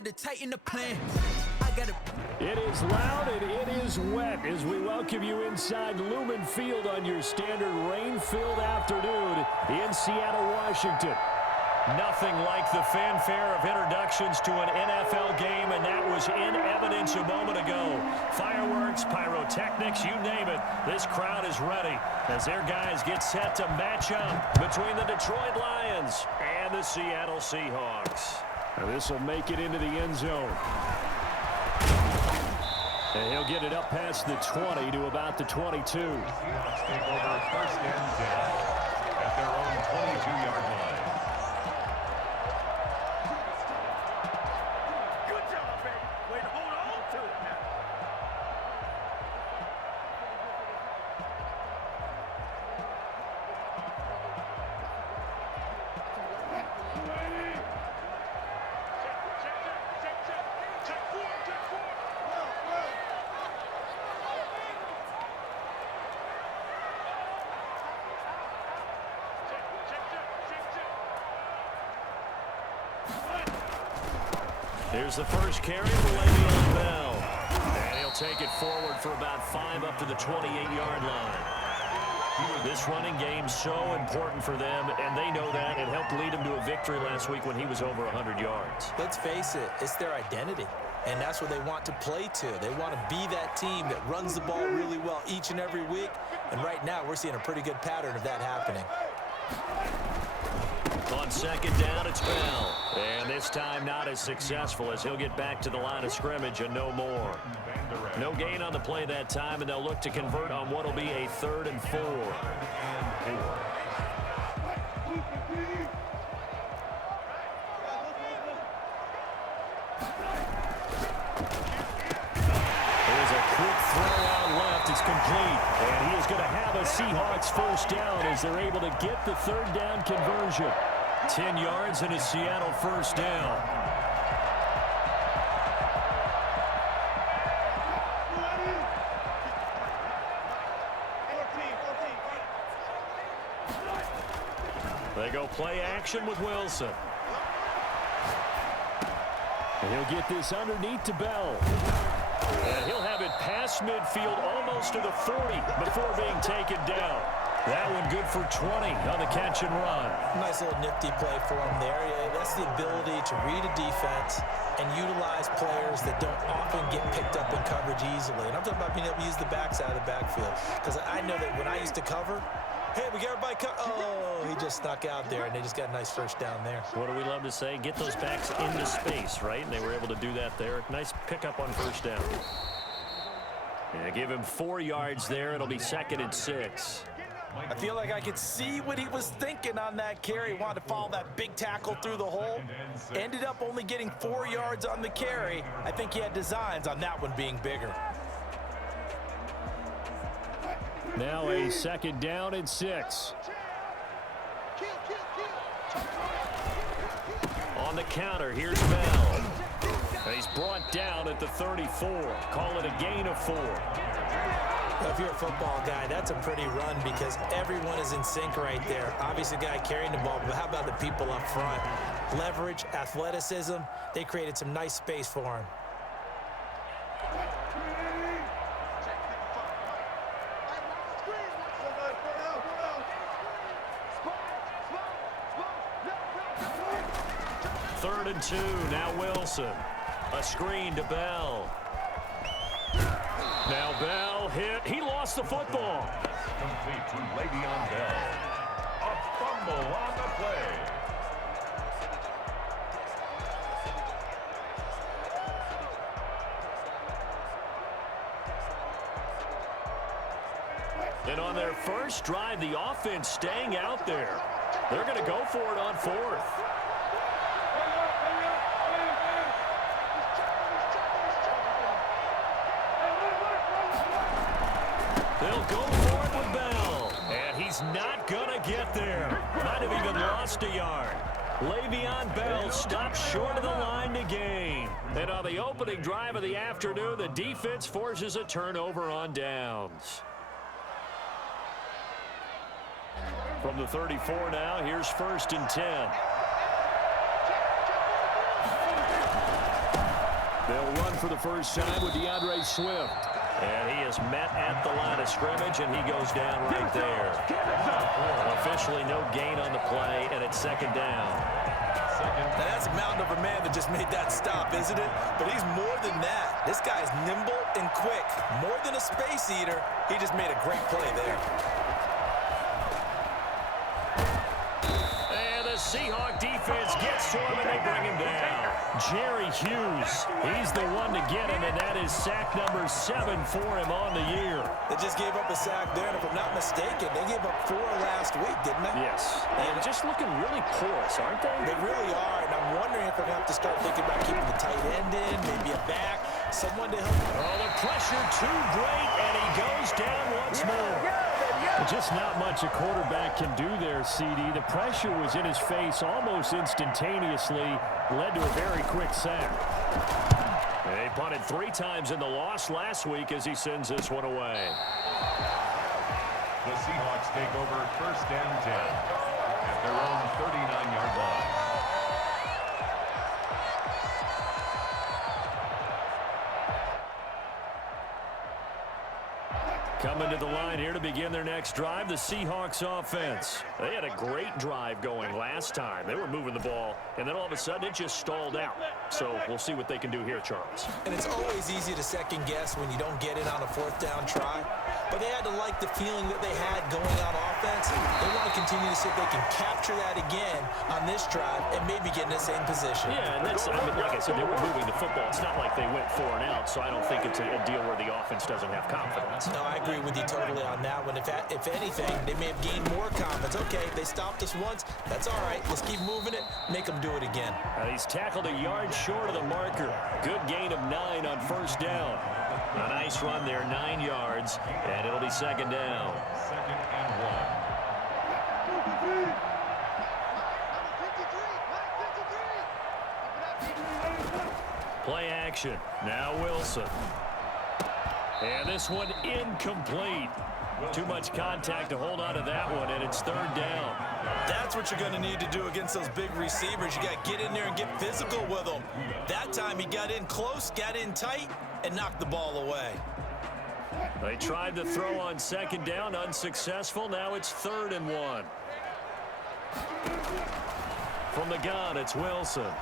had to tighten the plan. I got to... It is loud and it is wet as we welcome you inside Lumen Field on your standard rain-filled afternoon in Seattle, Washington. Nothing like the fanfare of introductions to an NFL game, and that was in evidence a moment ago. Fireworks, pyrotechnics, you name it. This crowd is ready as their guys get set to match up between the Detroit Lions and the Seattle Seahawks. This will make it into the end zone. And he'll get it up past the 20 to about the 22. Seahawks take over first and 10 at their own 22-yard line. Here's the first carry for Le'Veon Bell. And he'll take it forward for about 5 up to the 28-yard line. This running game's so important for them, and they know that. It helped lead them to a victory last week when he was over 100 yards. Let's face it, it's their identity, and that's what they want to play to. They want to be that team that runs the ball really well each and every week, and right now we're seeing a pretty good pattern of that happening. On second down, it's Bell. And this time not as successful as he'll get back to the line of scrimmage and no more. No gain on the play that time, and they'll look to convert on what will be a 3rd and 4. There's a quick throw out left. It's complete. And he is going to have a Seahawks first down as they're able to get the 3rd down conversion. 10 yards and a Seattle first down. They go play action with Wilson. And he'll get this underneath to Bell. And he'll have it past midfield almost to the 40 before being taken down. That one good for 20 on the catch and run. Nice little nifty play for him there. Yeah, that's the ability to read a defense and utilize players that don't often get picked up in coverage easily. And I'm talking about being able to use the backside of the backfield. Because I know that when I used to cover, hey, we got everybody oh, he just snuck out there, and they just got a nice first down there. What do we love to say? Get those backs into space, right? And they were able to do that there. Nice pickup on first down. Yeah, give him 4 yards there. It'll be 2nd and 6. I feel like I could see what he was thinking on that carry. He wanted to follow that big tackle through the hole. Ended up only getting 4 yards on the carry. I think he had designs on that one being bigger. Now a 2nd down and 6. On the counter, here's Bell. And he's brought down at the 34. Call it a gain of 4. If you're a football guy, that's a pretty run because everyone is in sync right there. Obviously, the guy carrying the ball, but how about the people up front? Leverage, athleticism, they created some nice space for him. Third and 2, now Wilson. A screen to Bell. Now Bell hit. He lost the football. Complete to Le'Veon Bell. A fumble on the play. And on their first drive, the offense staying out there. They're going to go for it on 4th. They'll go for it with Bell. And he's not going to get there. Might have even lost a yard. Le'Veon Bell stops short of the line to gain. And on the opening drive of the afternoon, the defense forces a turnover on downs. From the 34 now, here's 1st and 10. They'll run for the first time with DeAndre Swift. And he is met at the line of scrimmage, and he goes down right there. Officially no gain on the play, and it's second down. Now that's a mountain of a man that just made that stop, isn't it? But he's more than that. This guy is nimble and quick. More than a space eater, he just made a great play there. And the Seahawk defense gets to him, and they bring him down. Jerry Hughes, he's the one to get him, and that is sack number 7 for him on the year. They just gave up a sack there, and if I'm not mistaken, they gave up 4 last week, didn't they? Yes. And just looking really porous, aren't they? They really are, and I'm wondering if they're going to have to start thinking about keeping the tight end in, maybe a back, someone to help. Oh, the pressure too great, and he goes down once more. Just not much a quarterback can do there, CD. The pressure was in his face almost instantaneously, led to a very quick sack. He punted 3 times in the loss last week as he sends this one away. The Seahawks take over first and 10 at their own 39-yard line. Coming to the line here to begin their next drive, the Seahawks offense. They had a great drive going last time. They were moving the ball, and then all of a sudden it just stalled out. So we'll see what they can do here, Charles. And it's always easy to second guess when you don't get it on a 4th down try. But they had to like the feeling that they had going on offense. They want to continue to see if they can capture that again on this drive and maybe get in the same position. Yeah, and that's, I mean, like I said, they were moving the football. It's not like they went 4 and out, so I don't think it's a deal where the offense doesn't have confidence. No, I agree with you totally on that one. If anything, they may have gained more confidence. Okay, they stopped us once. That's all right. Let's keep moving it. Make them do it again. He's tackled a yard short of the marker. Good gain of 9 on first down. A nice run there, 9 yards, and it'll be second down. Second and 1. Play action. Now Wilson. And this one incomplete. Too much contact to hold on to that one, and it's 3rd down. That's what you're going to need to do against those big receivers. You got to get in there and get physical with them. That time he got in close, got in tight, and knocked the ball away. They tried to throw on second down, unsuccessful. Now it's 3rd and 1. From the gun, it's Wilson.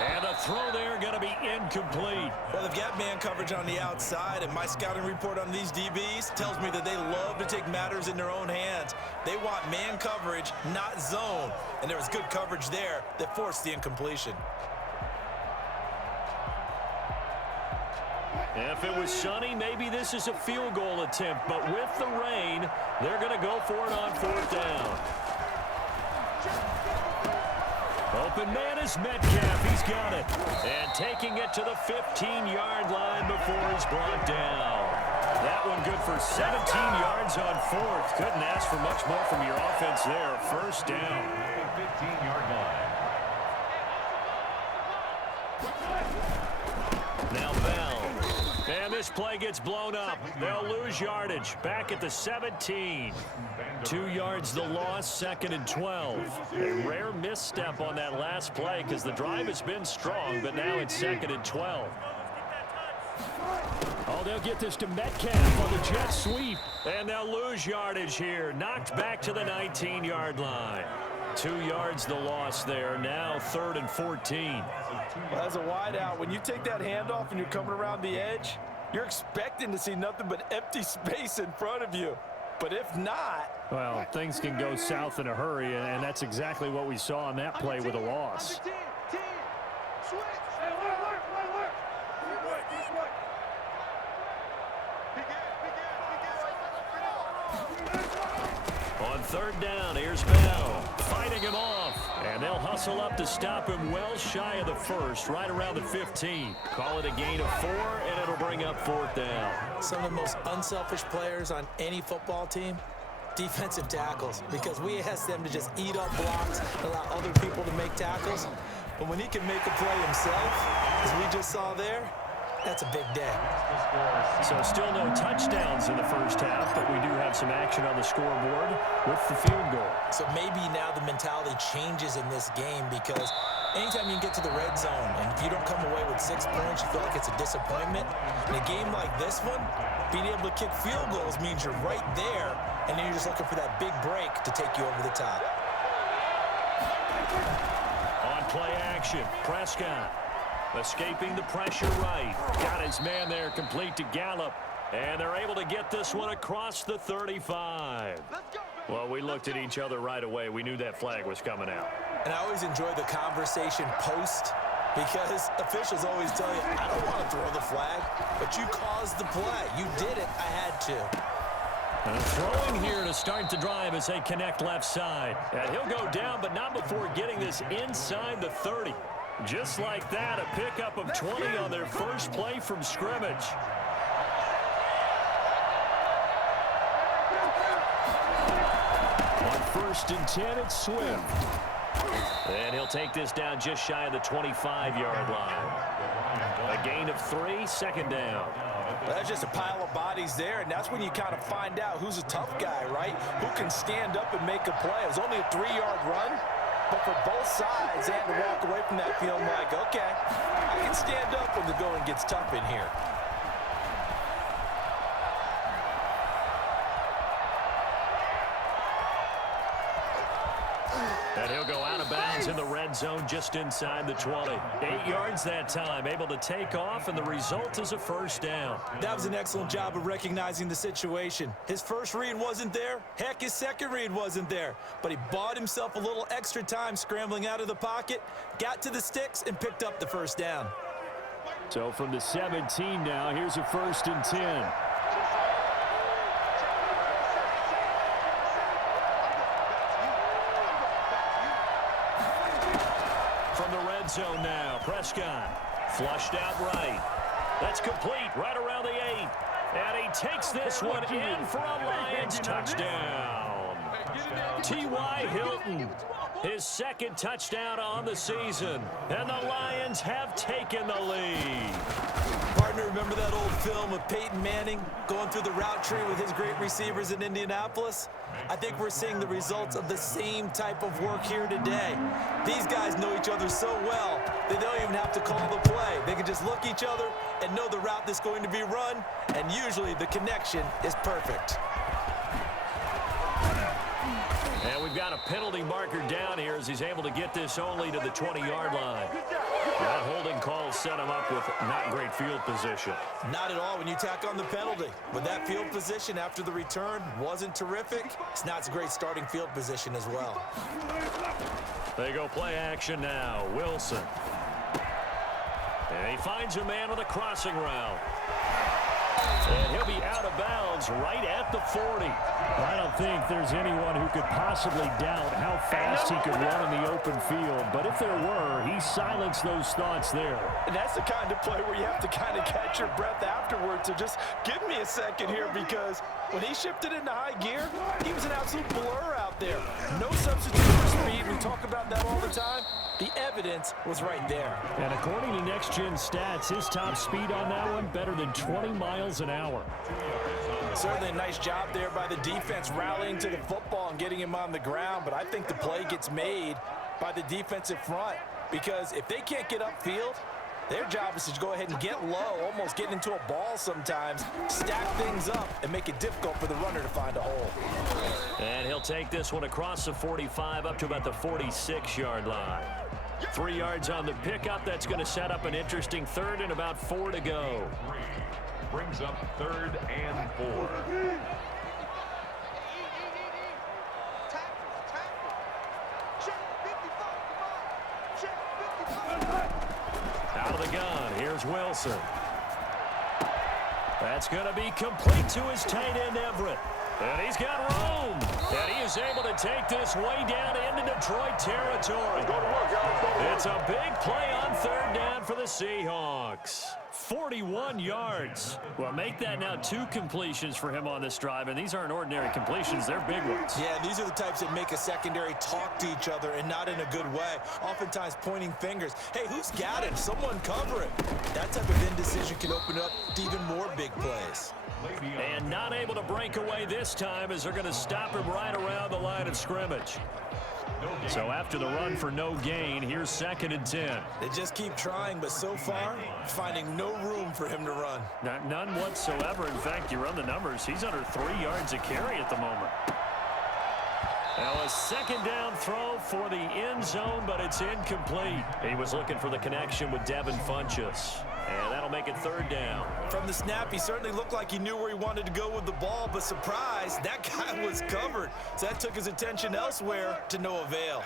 And a throw there going to be incomplete. Well, they've got man coverage on the outside, and my scouting report on these DBs tells me that they love to take matters in their own hands. They want man coverage, not zone. And there was good coverage there that forced the incompletion. If it was sunny, maybe this is a field goal attempt. But with the rain, they're going to go for it on 4th down. Open man is Metcalf. He's got it. And taking it to the 15-yard line before he's brought down. That one good for 17 yards on 4th. Couldn't ask for much more from your offense there. First down. 15-yard line. Now Bell. And this play gets blown up. They'll lose yardage. Back at the 17. 2 yards the loss, 2nd and 12. A rare misstep on that last play because the drive has been strong, but now it's 2nd and 12. Oh, they'll get this to Metcalf on the jet sweep. And they'll lose yardage here. Knocked back to the 19-yard line. 2 yards the loss there. Now 3rd and 14. Well, as a wideout, when you take that handoff and you're coming around the edge, you're expecting to see nothing but empty space in front of you. But if not... Well, things can go south in a hurry, and that's exactly what we saw on that play with a loss. On 3rd down, here's Bell. Fighting him off. And they'll hustle up to stop him well shy of the 1st, right around the 15. Call it a gain of 4, and it'll bring up 4th down. Some of the most unselfish players on any football team, defensive tackles, because we ask them to just eat up blocks, allow other people to make tackles. But when he can make a play himself, as we just saw there, that's a big day. So still no touchdowns in the first half, but we do have some action on the scoreboard with the field goal. So maybe now the mentality changes in this game because Anytime you can get to the red zone, and if you don't come away with 6 points, you feel like it's a disappointment. In a game like this one, being able to kick field goals means you're right there, and then you're just looking for that big break to take you over the top. On play action, Prescott escaping the pressure right. Got his man there complete to Gallup. And they're able to get this one across the 35. Well, we looked at each other right away. We knew that flag was coming out. And I always enjoy the conversation post, because officials always tell you, I don't want to throw the flag, but you caused the play. You did it. I had to. And throwing here to start the drive as they connect left side. And he'll go down, but not before getting this inside the 30. Just like that, a pickup of 20 on their first play from scrimmage. On 1st and 10, it's Swift. And he'll take this down just shy of the 25-yard line. A gain of 3, second down. That's just a pile of bodies there, and that's when you kind of find out who's a tough guy, right? Who can stand up and make a play. It was only a 3-yard run, but for both sides, they had to walk away from that feeling like, okay, I can stand up when the going gets tough in here. And he'll go out of bounds in the red zone just inside the 20. 8 yards that time, able to take off, and the result is a first down. That was an excellent job of recognizing the situation. His first read wasn't there. Heck, his second read wasn't there. But he bought himself a little extra time scrambling out of the pocket, got to the sticks, and picked up the first down. So from the 17 now, here's a 1st and 10. From the red zone now, Prescott flushed out right. That's complete right around the 8. And he takes this one in for a Lions touchdown. T.Y. Hilton, his second touchdown on the season. And the Lions have taken the lead. Partner, remember that old film of Peyton Manning going through the route tree with his great receivers in Indianapolis? I think we're seeing the results of the same type of work here today. These guys know each other so well, they don't even have to call the play. They can just look each other and know the route that's going to be run, and usually the connection is perfect. And we've got a penalty marker down here as he's able to get this only to the 20-yard line. That holding call set him up with not great field position. Not at all when you tack on the penalty. But that field position after the return wasn't terrific. It's not a great starting field position as well. They go play action now. Wilson. And he finds a man with a crossing route. And he'll be out of bounds right at the 40. I don't think there's anyone who could possibly doubt how fast he could run in the open field. But if there were, he silenced those thoughts there. And that's the kind of play where you have to kind of catch your breath afterwards. So just give me a second here, because when he shifted into high gear, he was an absolute blur out there. No substitute for speed. We talk about that all the time. The evidence was right there. And according to Next Gen Stats, his top speed on that one, better than 20 miles an hour. Certainly a nice job there by the defense rallying to the football and getting him on the ground, but I think the play gets made by the defensive front, because if they can't get upfield, their job is to go ahead and get low, almost get into a ball sometimes, stack things up, and make it difficult for the runner to find a hole. And he'll take this one across the 45 up to about the 46-yard line. 3 yards on the pickup. That's going to set up an interesting third and about 4 to go. Brings up 3rd and 4. Out of the gun, here's Wilson. That's going to be complete to his tight end, Everett. And he's got room. And he is able to take this way down into Detroit territory. It's a big play on 3rd down for the Seahawks. 41 yards. Well, make that now 2 completions for him on this drive, and these aren't ordinary completions. They're big ones. Yeah, these are the types that make a secondary talk to each other, and not in a good way. Oftentimes pointing fingers. Hey, who's got it? Someone cover it. That type of indecision can open up to even more big plays. And not able to break away this time as they're going to stop him right around the line of scrimmage. So after the run for no gain, here's 2nd and 10. They just keep trying, but so far, finding no room for him to run. None whatsoever. In fact, you run the numbers. He's under 3 yards a carry at the moment. Now a 2nd down throw for the end zone, but it's incomplete. He was looking for the connection with Devin Funchess. And that'll make it 3rd down. From the snap, he certainly looked like he knew where he wanted to go with the ball, but surprise, that guy was covered. So that took his attention elsewhere to no avail.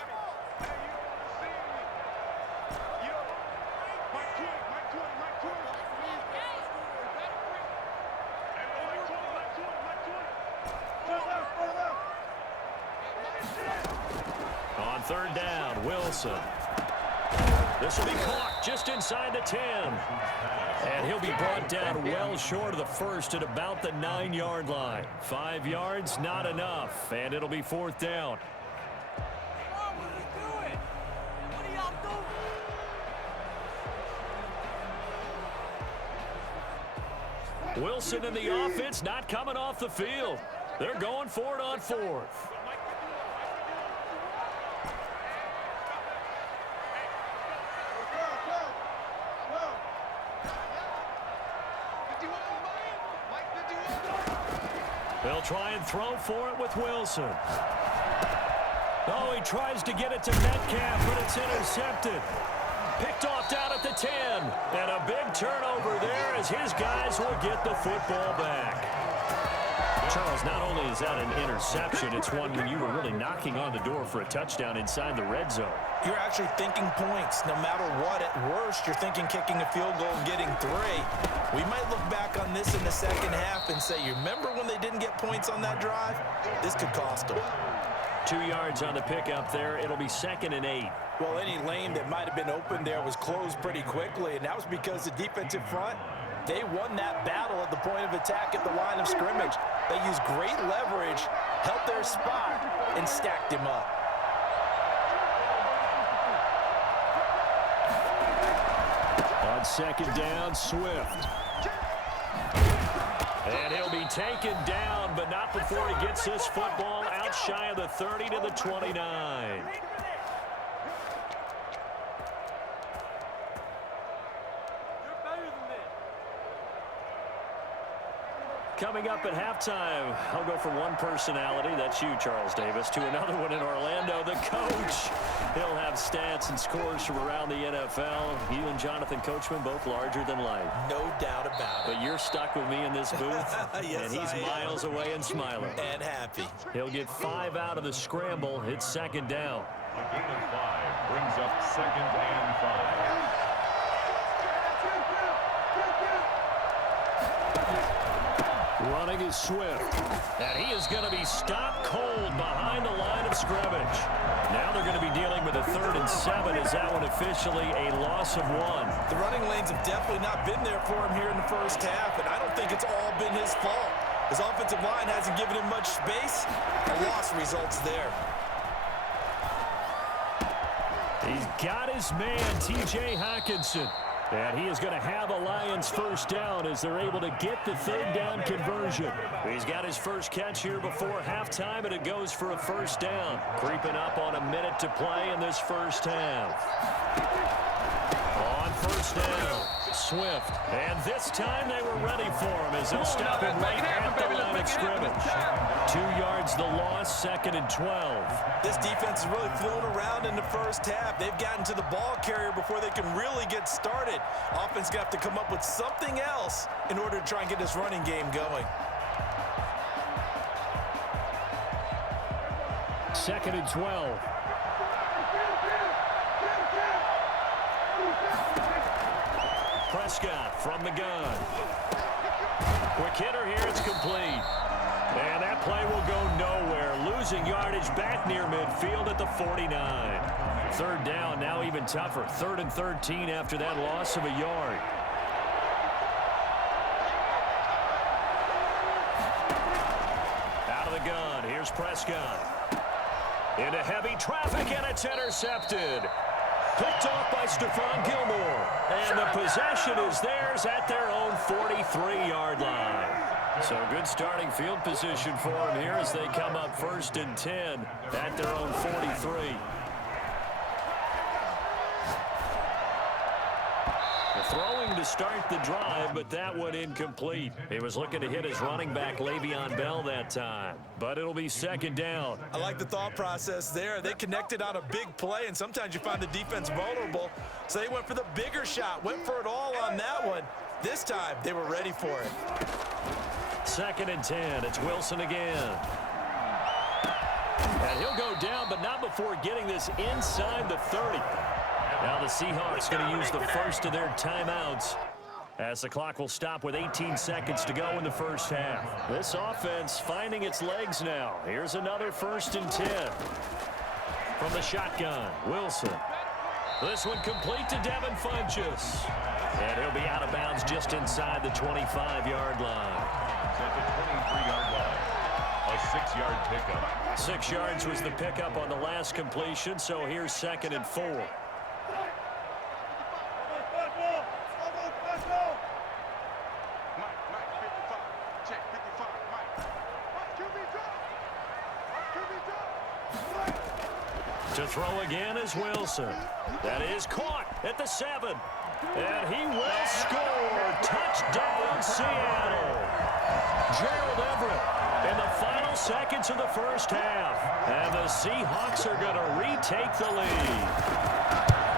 On 3rd down, Wilson. This will be caught just inside the 10. And he'll be brought down well short of the first at about the 9-yard line. 5 yards, not enough. And it'll be 4th down. Wilson and the offense not coming off the field. They're going for it on 4th. They'll try and throw for it with Wilson. Oh, he tries to get it to Metcalf, but it's intercepted. Picked off down at the 10. And a big turnover there as his guys will get the football back. Charles, not only is that an interception, it's one when you were really knocking on the door for a touchdown inside the red zone. You're actually thinking points. No matter what, at worst, you're thinking kicking a field goal and getting 3. We might look back on this in the second half and say, you remember when they didn't get points on that drive? This could cost them. 2 yards on the pickup there. It'll be 2nd and 8. Well, any lane that might have been open there was closed pretty quickly, and that was because the defensive front, they won that battle at the point of attack at the line of scrimmage. They used great leverage, held their spot, and stacked him up. On 2nd down, Swift. And he'll be taken down, but not before he gets this football out shy of the 30 to the 29. Coming up at halftime, I'll go from one personality, that's you, Charles Davis, to another one in Orlando, the coach. He'll have stats and scores from around the NFL. You and Jonathan Coachman, both larger than life. No doubt about it. But you're stuck with me in this booth, Yes, and he's miles away and smiling. And happy. He'll get 5 out of the scramble. It's 2nd down. A gain of 5 brings up 2nd and 5. Running is Swift. And he is going to be stopped cold behind the line of scrimmage. Now they're going to be dealing with a 3rd and 7. Is that one officially a loss of 1? The running lanes have definitely not been there for him here in the first half, and I don't think it's all been his fault. His offensive line hasn't given him much space. A loss results there. He's got his man, T.J. Hockenson. And he is going to have a Lions 1st down as they're able to get the 3rd down conversion. He's got his first catch here before halftime, and it goes for a 1st down. Creeping up on a minute to play in this first half. On 1st down, Swift. And this time they were ready for him as they'll stop him right at the line of scrimmage. 2 yards the loss, 2nd and 12. This defense has really flown around in the first half. They've gotten to the ball carrier before they can really get started. Offense going to have to come up with something else in order to try and get this running game going. 2nd and 12. Prescott from the gun. Quick hitter here, it's complete. And that play will go nowhere. Losing yardage back near midfield at the 49. 3rd down, now even tougher. 3rd and 13 after that loss of a yard. Out of the gun, here's Prescott. Into heavy traffic, and it's intercepted. Picked off by Stephon Gilmore. And the possession is theirs at their own 43-yard line. So good starting field position for them here as they come up 1st and 10 at their own 43. Throwing to start the drive, but that one incomplete. He was looking to hit his running back, Le'Veon Bell, that time. But it'll be 2nd down. I like the thought process there. They connected on a big play, and sometimes you find the defense vulnerable. So they went for the bigger shot, went for it all on that one. This time, they were ready for it. 2nd and 10. It's Wilson again. And he'll go down, but not before getting this inside the 30. Now the Seahawks going to use the first of their timeouts as the clock will stop with 18 seconds to go in the first half. This offense finding its legs now. Here's another 1st and 10 from the shotgun. Wilson. This one complete to Devin Funchess. And he'll be out of bounds just inside the 25-yard line. At the 23-yard line. A 6-yard pickup. 6 yards was the pickup on the last completion, so here's 2nd and 4. To throw again is Wilson. That is caught at the 7. And he will score. Touchdown, Seattle. Gerald Everett in the final seconds of the first half. And the Seahawks are going to retake the lead.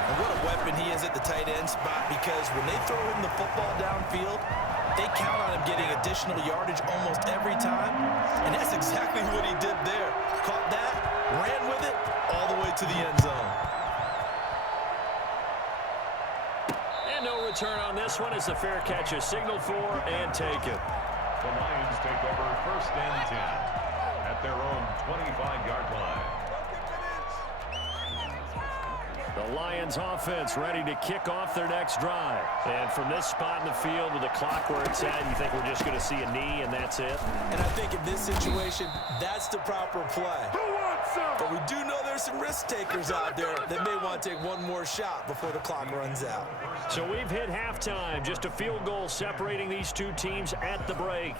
And what a weapon he is at the tight end spot, because when they throw him the football downfield, they count on him getting additional yardage almost every time. And that's exactly what he did there. Caught that, ran with it, all the way to the end zone. And no return on this one as the fair catch is signaled for and taken. The Lions take over 1st and 10 at their own 25-yard line. The Lions offense ready to kick off their next drive. And from this spot in the field with the clock where it's at, you think we're just going to see a knee and that's it? And I think in this situation, that's the proper play. But we do know there's some risk takers out there that may want to take one more shot before the clock runs out. So we've hit halftime. Just a field goal separating these two teams at the break.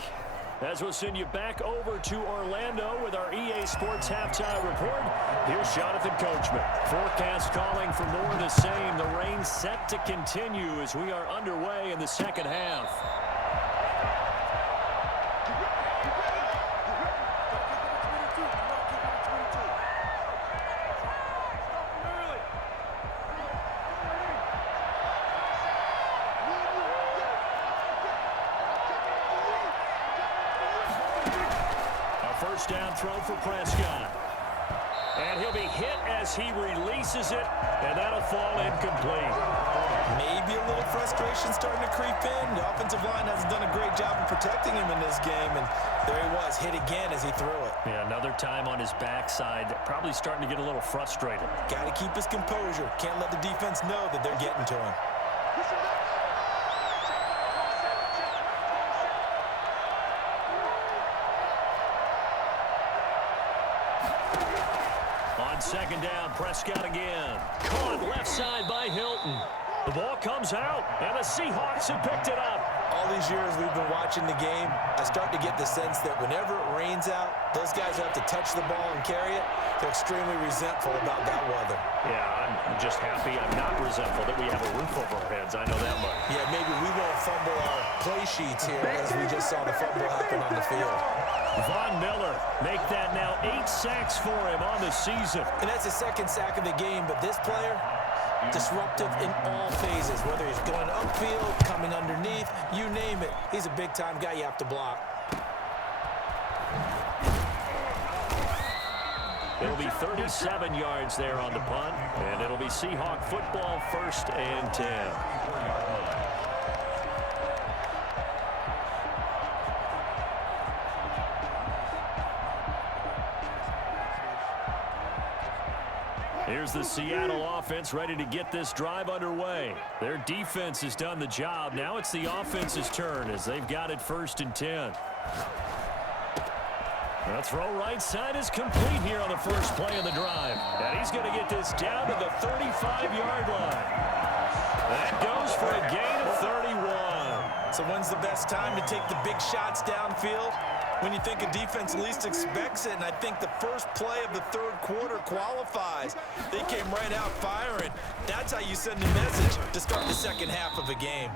As we'll send you back over to Orlando with our EA Sports Halftime Report, here's Jonathan Coachman. Forecast calling for more of the same. The rain set to continue as we are underway in the second half. First down throw for Prescott. And he'll be hit as he releases it, and that'll fall incomplete. Maybe a little frustration starting to creep in. The offensive line hasn't done a great job of protecting him in this game, and there he was, hit again as he threw it. Yeah, another time on his backside, probably starting to get a little frustrated. Got to keep his composure. Can't let the defense know that they're getting to him. On second down, Prescott again. Caught left side by Hilton. The ball comes out, and the Seahawks have picked it up. All these years we've been watching the game, I start to get the sense that whenever it rains out, those guys who have to touch the ball and carry it, they're extremely resentful about that weather. Yeah, I'm just happy I'm not resentful that we have a roof over our heads. I know that much. Yeah, maybe we won't fumble our play sheets here as we just saw the fumble happen on the field. Von Miller make that now 8 sacks for him on the season. And that's the second sack of the game, but this player, disruptive in all phases, whether he's going upfield, coming underneath, you name it. He's a big-time guy you have to block. It'll be 37 yards there on the punt, and it'll be Seahawk football, 1st and 10. Here's the Seattle offense ready to get this drive underway. Their defense has done the job. Now it's the offense's turn as they've got it 1st and 10. The throw right side is complete here on the first play of the drive. And he's going to get this down to the 35-yard line. That goes for a gain of 31. So when's the best time to take the big shots downfield? When you think a defense least expects it, and I think the first play of the third quarter qualifies. They came right out firing. That's how you send a message to start the second half of a game.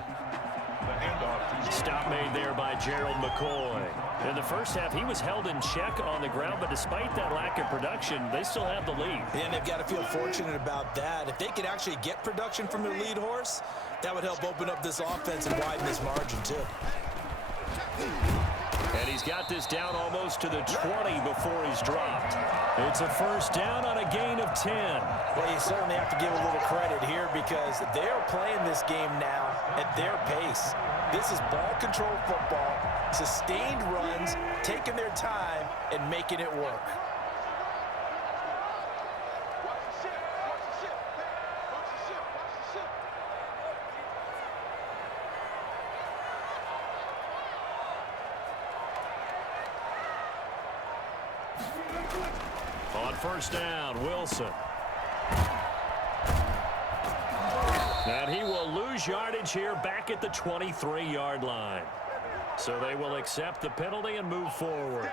Stop made there by Gerald McCoy. In the first half, he was held in check on the ground, but despite that lack of production, they still have the lead. And they've got to feel fortunate about that. If they could actually get production from their lead horse, that would help open up this offense and widen this margin, too. And he's got this down almost to the 20 before he's dropped. It's a first down on a gain of 10. Well, you certainly have to give a little credit here because they're playing this game now at their pace. This is ball control football, sustained runs, taking their time and making it work. On first down, Wilson. And he will lose yardage here back at the 23-yard line. So they will accept the penalty and move forward.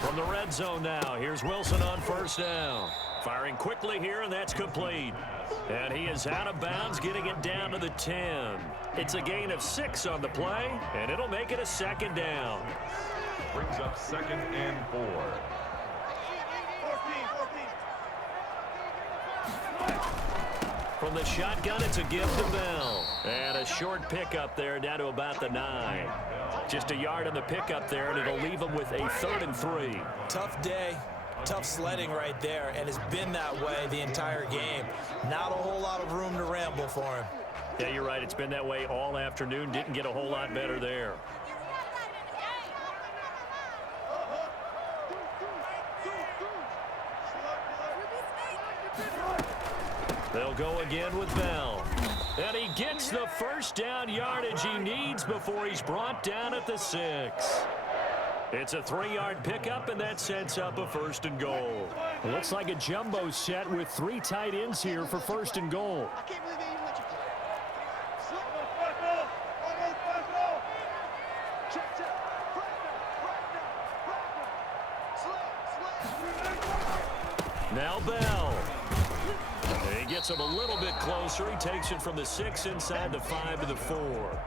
From the red zone now, here's Wilson on first down. Firing quickly here, and that's complete. And he is out of bounds, getting it down to the 10. It's a gain of 6 on the play, and it'll make it a second down. Brings up 2nd and 4. From the shotgun, it's a give to Bell. And a short pickup there down to about the 9. Just a yard on the pickup there, and it'll leave him with a 3rd and 3. Tough day. Tough sledding right there, and it's been that way the entire game. Not a whole lot of room to ramble for him. Yeah, you're right. It's been that way all afternoon. Didn't get a whole lot better there. They'll go again with Bell. And he gets the first down yardage he needs before he's brought down at the 6. It's a 3-yard pickup, and that sets up a 1st and goal. It looks like a jumbo set with 3 tight ends here for 1st and goal. Now Bell. He gets him a little bit closer. He takes it from the 6 inside the 5 to the 4.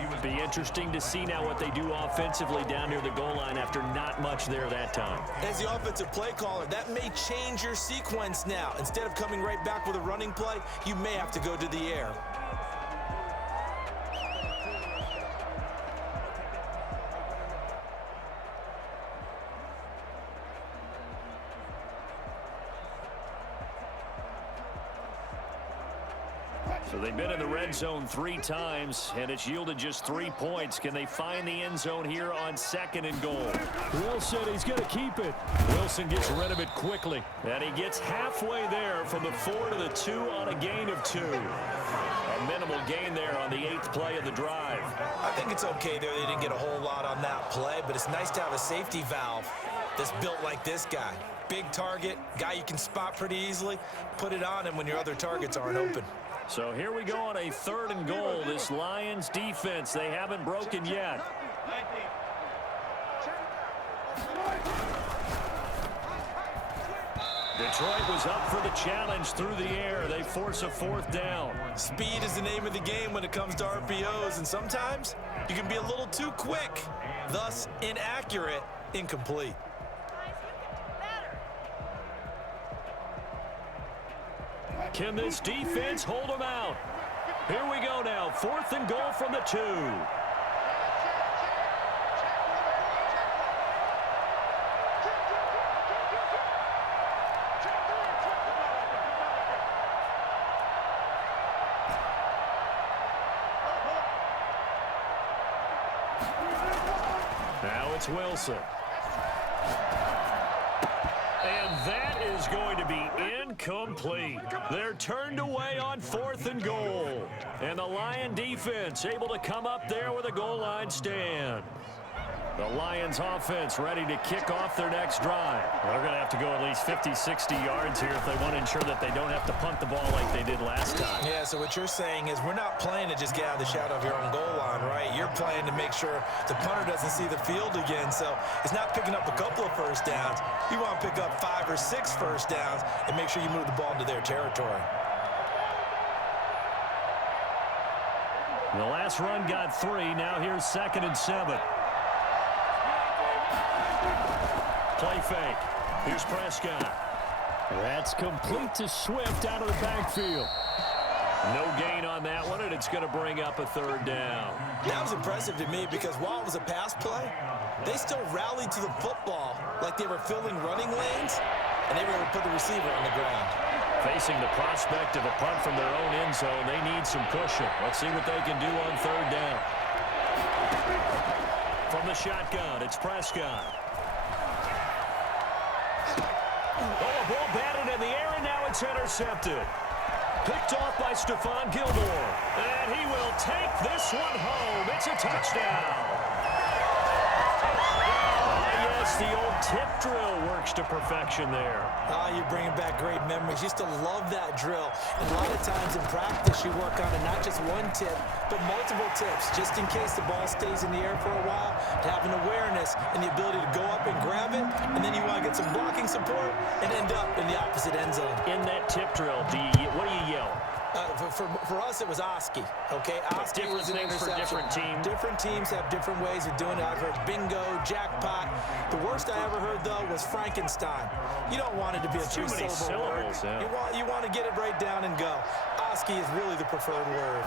It would be interesting to see now what they do offensively down near the goal line after not much there that time. As the offensive play caller, that may change your sequence now. Instead of coming right back with a running play, you may have to go to the air. So they've been in the red zone 3 times, and it's yielded just 3 points. Can they find the end zone here on 2nd and goal? Wilson, he's going to keep it. Wilson gets rid of it quickly, and he gets halfway there from the 4 to the 2 on a gain of 2. A minimal gain there on the 8th play of the drive. I think it's okay there. They didn't get a whole lot on that play, but it's nice to have a safety valve that's built like this guy. Big target, guy you can spot pretty easily. Put it on him when your other targets aren't open. So here we go on a 3rd and goal. This Lions defense, they haven't broken yet. Detroit was up for the challenge through the air. They force a 4th down. Speed is the name of the game when it comes to RPOs, and sometimes you can be a little too quick, thus inaccurate, incomplete. Can this defense hold them out? Here we go now. 4th and goal from the 2. Now it's Wilson. And that is going to be incomplete. They're turned away on 4th and goal. And the Lion defense able to come up there with a goal line stand. The Lions offense ready to kick off their next drive. They're going to have to go at least 50, 60 yards here if they want to ensure that they don't have to punt the ball like they did last time. Yeah, so what you're saying is we're not playing to just get out of the shadow of your own goal line, right? You're playing to make sure the punter doesn't see the field again. So it's not picking up a couple of first downs. You want to pick up 5 or 6 first downs and make sure you move the ball into their territory. The last run got 3. Now here's 2nd and 7. Play fake. Here's Prescott. That's complete to Swift out of the backfield. No gain on that one, and it's going to bring up a 3rd down. That was impressive to me because while it was a pass play, they still rallied to the football like they were filling running lanes, and they were able to put the receiver on the ground. Facing the prospect of a punt from their own end zone, they need some cushion. Let's see what they can do on 3rd down. From the shotgun, it's Prescott. Oh, a ball batted in the air, and now it's intercepted. Picked off by Stephon Gilmore. And he will take this one home. It's a touchdown. Yes, the old tip drill works to perfection there. You're bringing back great memories. Used to love that drill. And a lot of times in practice, you work on it, not just one tip, but multiple tips, just in case the ball stays in the air for a while, to have an awareness and the ability to go up and grab it, and then you want to get some blocking support and end up in the opposite end zone. In that tip drill, what do you yell? For us, it was Oski, okay? Oski was an things for interception. different teams. Different teams have different ways of doing it. I've heard bingo, jackpot. The worst I ever heard, though, was Frankenstein. You don't want it to be a Too many two-syllable word. syllables, yeah. You want to get it right down and go. Oski is really the preferred word.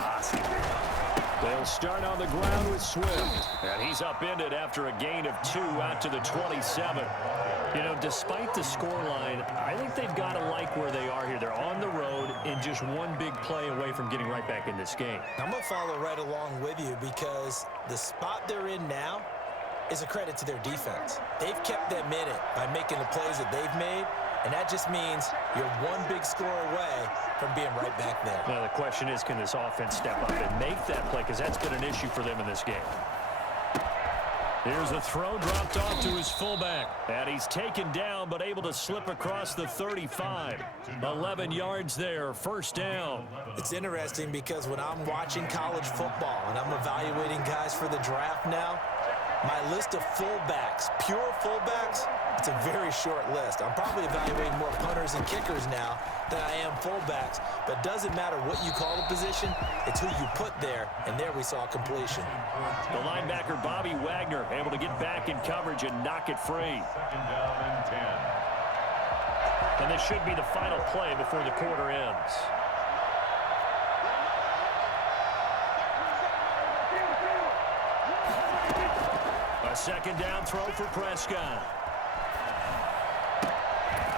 They'll start on the ground with Swift. And he's upended after a gain of 2 out to the 27. You know, despite the scoreline, I think they've got to like where they are here. They're on the road and just one big play away from getting right back in this game. I'm going to follow right along with you because the spot they're in now is a credit to their defense. They've kept them in it by making the plays that they've made, and that just means you're one big score away from being right back there. Now, the question is, can this offense step up and make that play? Because that's been an issue for them in this game. Here's a throw dropped off to his fullback. And he's taken down but able to slip across the 35. 11 yards there, 1st down. It's interesting because when I'm watching college football and I'm evaluating guys for the draft now, my list of fullbacks, pure fullbacks, it's a very short list. I'm probably evaluating more punters and kickers now than I am fullbacks, but it doesn't matter what you call the position, it's who you put there, and there we saw completion. The linebacker, Bobby Wagner, able to get back in coverage and knock it free. 2nd down and 10. And this should be the final play before the quarter ends. A 2nd down throw for Prescott.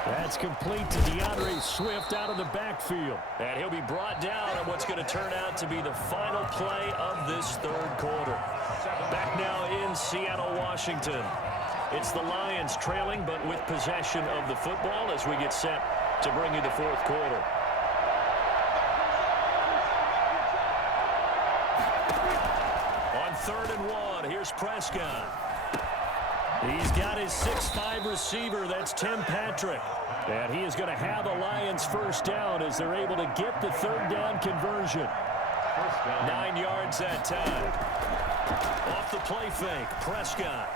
That's complete to DeAndre Swift out of the backfield. And he'll be brought down on what's going to turn out to be the final play of this 3rd quarter. Back now in Seattle, Washington. It's the Lions trailing, but with possession of the football as we get set to bring you the 4th quarter. On 3rd and 1, here's Prescott. He's got his 6'5" receiver. That's Tim Patrick. And he is going to have a Lions 1st down as they're able to get the 3rd down conversion. 9 yards that time. Off the play fake, Prescott.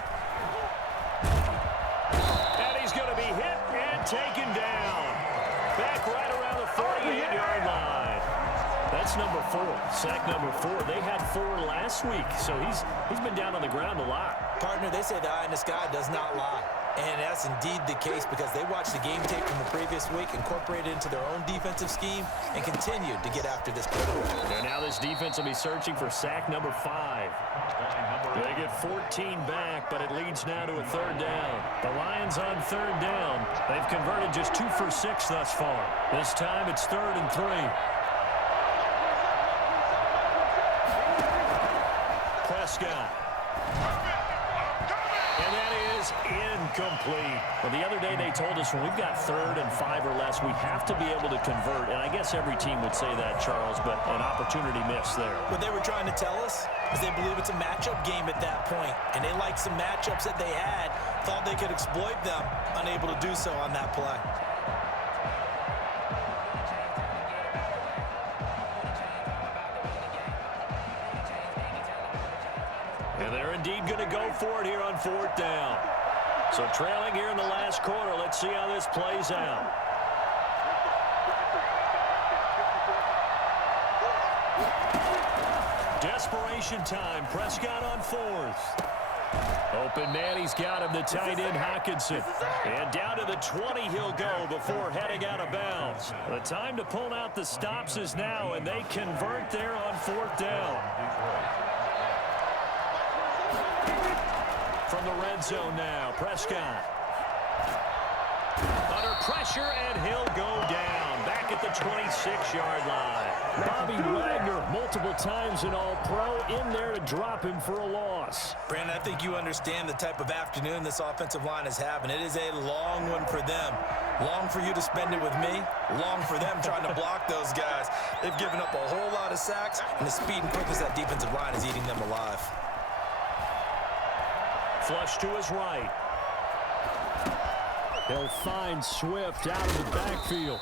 And he's going to be hit and taken down. Back right around the 48-yard line. That's number 4, sack number 4. They had 4 last week, so he's been down on the ground a lot. Partner, they say the eye in the sky does not lie. And that's indeed the case because they watched the game tape from the previous week, incorporated it into their own defensive scheme, and continued to get after this quarterback. And now this defense will be searching for sack number 5. They get 14 back, but it leads now to a 3rd down. The Lions on 3rd down. They've converted just 2 for 6 thus far. This time it's 3rd and 3. Prescott. And that is incomplete. Well, the other day they told us when we've got 3rd and 5 or less, we have to be able to convert. And I guess every team would say that, Charles, but an opportunity missed there. What they were trying to tell us Because they believe it's a matchup game at that point, and they like some matchups that they had, thought they could exploit them, unable to do so on that play. And they're indeed going to go for it here on 4th down. So trailing here in the last quarter. Let's see how this plays out. Desperation time. Prescott on 4th. Open man, he's got him, the tight end Hockenson. And down to the 20 he'll go before heading out of bounds. The time to pull out the stops is now, and they convert there on 4th down. From the red zone now, Prescott. Under pressure, and he'll go down. Back at the 26-yard line. Bobby Wagner, multiple times in All-Pro, in there to drop him for a loss. Brandon, I think you understand the type of afternoon this offensive line is having. It is a long one for them. Long for you to spend it with me. Long for them trying to block those guys. They've given up a whole lot of sacks, and the speed and quickness of that defensive line is eating them alive. Flush to his right. He'll find Swift out of the backfield.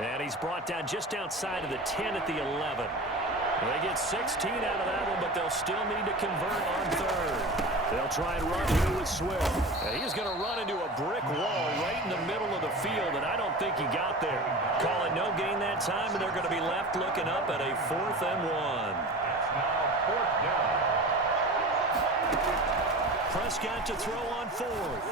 And he's brought down just outside of the 10 at the 11. They get 16 out of that one, but they'll still need to convert on 3rd. They'll try and run here with Swift. And he's going to run into a brick wall right in the middle of the field, and I don't think he got there. Call it no gain that time, and they're going to be left looking up at a 4th and 1. Now 4th down. Prescott to throw on 4th.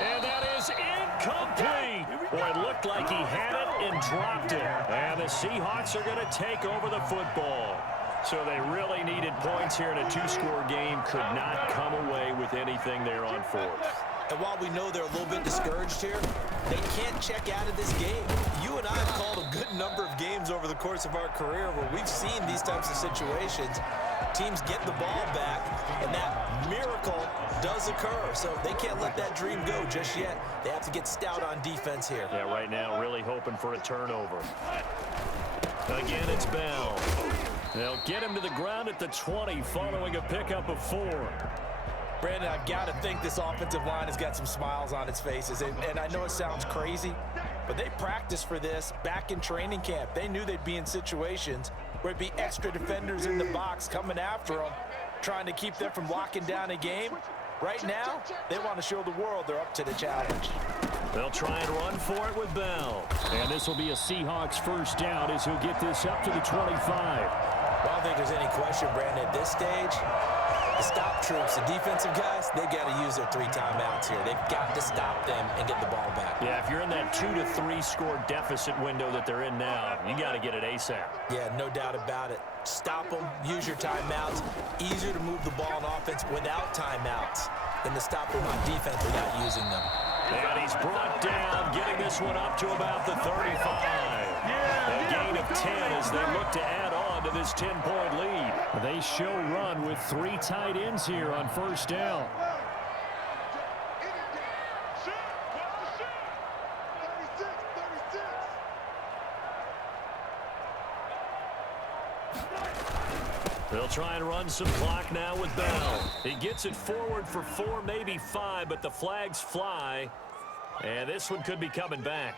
And that is incomplete. Boy, it looked like he had it and dropped it. And the Seahawks are going to take over the football. So they really needed points here in a 2-score game. Could not come away with anything there on 4th. And while we know they're a little bit discouraged here, they can't check out of this game. You and I have called a good number of games over the course of our career where we've seen these types of situations. Teams get the ball back, and that miracle does occur. So they can't let that dream go just yet. They have to get stout on defense here. Yeah, right now really hoping for a turnover. Again, it's Bell. They'll get him to the ground at the 20 following a pickup of 4. Brandon, I've got to think this offensive line has got some smiles on its faces. And I know it sounds crazy, but they practiced for this back in training camp. They knew they'd be in situations where it'd be extra defenders in the box coming after them, trying to keep them from locking down a game. Right now, they want to show the world they're up to the challenge. They'll try and run for it with Bell. And this will be a Seahawks 1st down as he'll get this up to the 25. I don't think there's any question, Brandon, at this stage, the stop troops, the defensive guys, they got to use their 3 timeouts here. They've got to stop them and get the ball back. Yeah, if you're in that 2 to 3 score deficit window that they're in now, you got to get it ASAP. Yeah, no doubt about it. Stop them, use your timeouts. Easier to move the ball on offense without timeouts than to stop them on defense without using them. And he's brought down, getting this one up to about the 35. A gain of 10 as they look to add on to this 10-point lead. They show run with 3 tight ends here on 1st down. They'll try and run some clock now with Bell. He gets it forward for 4, maybe 5, but the flags fly. And this one could be coming back.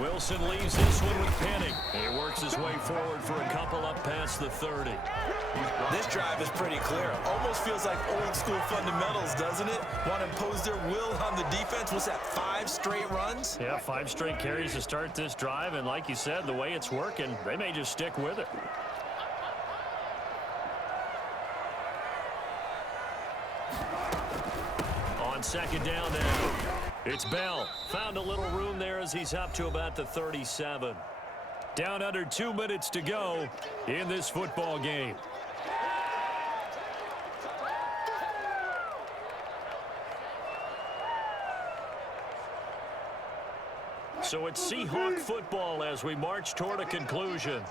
Wilson leaves this one with Penning. He works his way forward for a couple up past the 30. This drive is pretty clear. Almost feels like old school fundamentals, doesn't it? Want to impose their will on the defense. What's that, 5 straight runs? Yeah, 5 straight carries to start this drive. And like you said, the way it's working, they may just stick with it. On 2nd down now. It's Bell. Found a little room there as he's up to about the 37. Down under 2 minutes to go in this football game. So it's Seahawk football as we march toward a conclusion.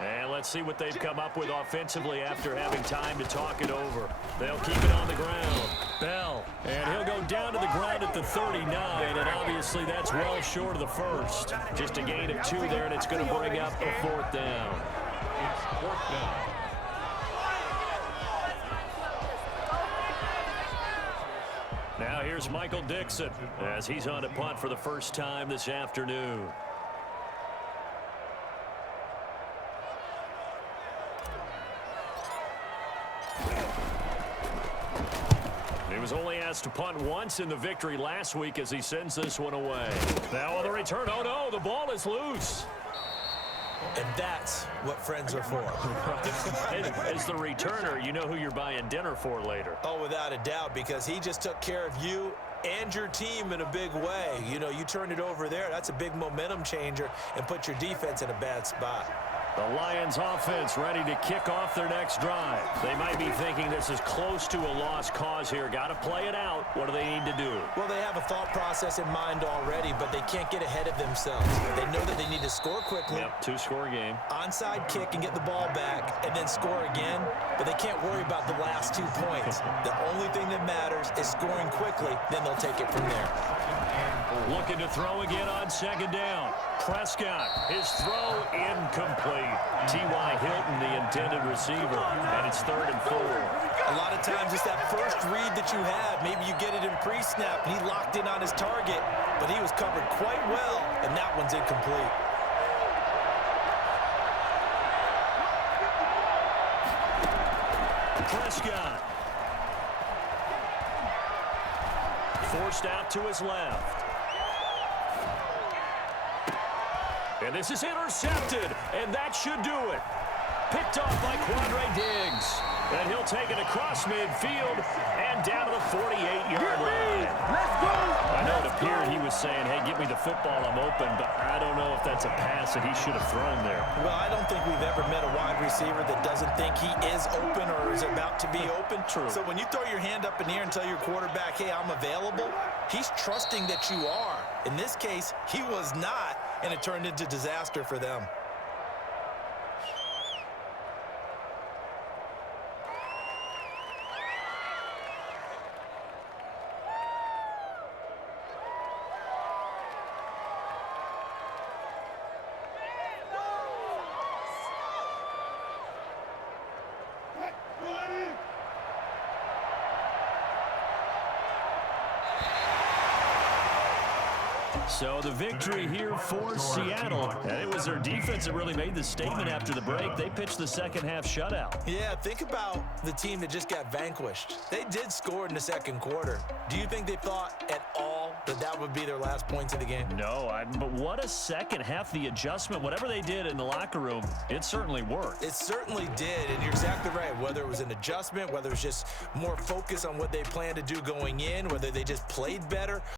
And let's see what they've come up with offensively after having time to talk it over. They'll keep it on the ground. Bell. And he'll go down to the ground at the 39, and obviously that's well short of the first. Just a gain of 2 there, and it's going to bring up a 4th down. It's 4th down. Now here's Michael Dixon as he's on a punt for the first time this afternoon. He was only asked to punt once in the victory last week as he sends this one away. Now on the return, oh no, the ball is loose. And that's what friends are for. As the returner, you know who you're buying dinner for later. Oh, without a doubt, because he just took care of you and your team in a big way. You know, you turned it over there. That's a big momentum changer and put your defense in a bad spot. The Lions offense ready to kick off their next drive. They might be thinking this is close to a lost cause here. Got to play it out. What do they need to do? Well, they have a thought process in mind already, but they can't get ahead of themselves. They know that they need to score quickly. Yep, 2-score game. Onside kick and get the ball back and then score again, but they can't worry about the last 2 points. The only thing that matters is scoring quickly, then they'll take it from there. Looking to throw again on 2nd down. Prescott, his throw incomplete. T.Y. Hilton, the intended receiver, and it's 3rd and 4. A lot of times it's that first read that you have. Maybe you get it in pre-snap, and he locked in on his target, but he was covered quite well, and that one's incomplete. Prescott. Forced out to his left. And this is intercepted, and that should do it. Picked off by Quandre Diggs. And he'll take it across midfield and down to the 48-yard line. Let's go! I know it appeared he was saying, hey, give me the football, I'm open, but I don't know if that's a pass that he should have thrown there. Well, I don't think we've ever met a wide receiver that doesn't think he is open or is about to be open. True. So when you throw your hand up in the air and tell your quarterback, hey, I'm available, he's trusting that you are. In this case, he was not, and it turned into disaster for them. So the victory here for Seattle. And it was their defense that really made the statement after the break. They pitched the second half shutout. Yeah, think about the team that just got vanquished. They did score in the second quarter. Do you think they thought at all that that would be their last points of the game? No, but what a second half. The adjustment, whatever they did in the locker room, it certainly worked. It certainly did, and you're exactly right. Whether it was an adjustment, whether it was just more focus on what they planned to do going in, whether they just played better,